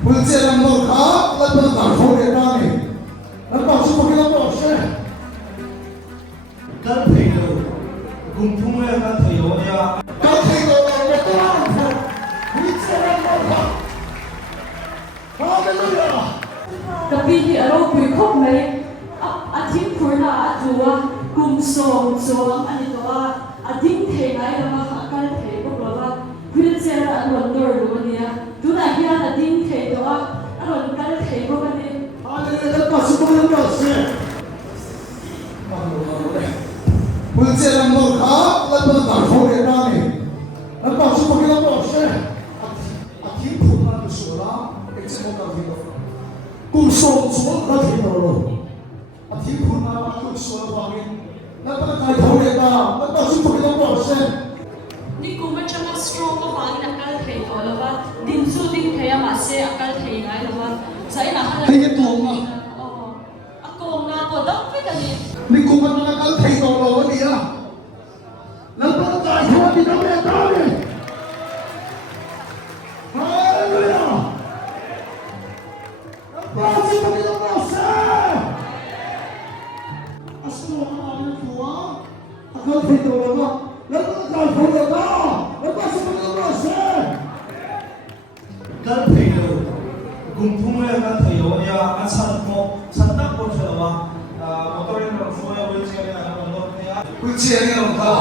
Pulce lang mo ka, lahat ng takot ay kami. Nagpasok ka po siya. Kalpego, gumpunga ka tayo niya. Kalpego lang mo ka. Pulce lang mo ka. Hallelujah! Tapi hi aro pui khop mai athim phurna atua kumsom som ani to athim the ngai lama akal the ko lova wheelchair anwan dor do nia tuna hian athim the to aron kal the ko ani Hallelujah! Nagpasok lang po siya. Pulce lang mo ka, lahat ng takot ay kami. Nagpasok lang po siya. At hindi po na lusura, eksemo ka dito. Kung so ka dito. At hindi po na lusura pangin. Nagpasok ka, nagpasok lang po siya. ni kuma chama strong ko pangin akal the to lova din su din kaya mase akal the ngai lova sai na hala Ay, ito nga. ako nga ko dok pe kani Ni kuman mga kaltay ko lawan niya. Nagpasok ka dito na kami. Hallelujah! Nagpasok lang po siya. Asko ang aming tuwa. Akal dito na. Nagpasok lang po siya. Kalpego, gumpunga ka tayo niya. Asan mo, sandak po siya ba? Motorin mo, suya wheelchair na ano niya. Wheelchair nga ka.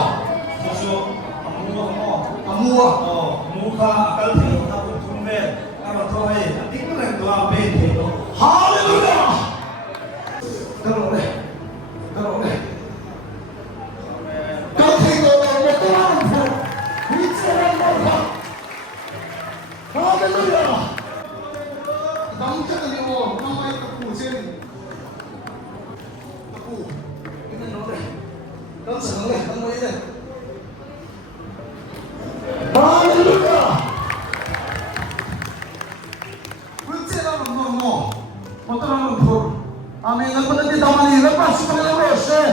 So, amuha mo. Amuha. Muka akal tayo na gumpunga. Ano to ay, hindi ko lang doa bente. Hallelujah! Karoon eh. Karoon eh. Kaltay ko lang mo ka. Wheelchair nga ka. Hallelujah! Bangka ni mo, mamay kapusin. Aku, ini nore. Kau senang leh, kamu ini. Hallelujah! Wheelchair lang mo. Motor lang po. Amin. Nagpalagi tama niya. Nagpasok ka lang po siya.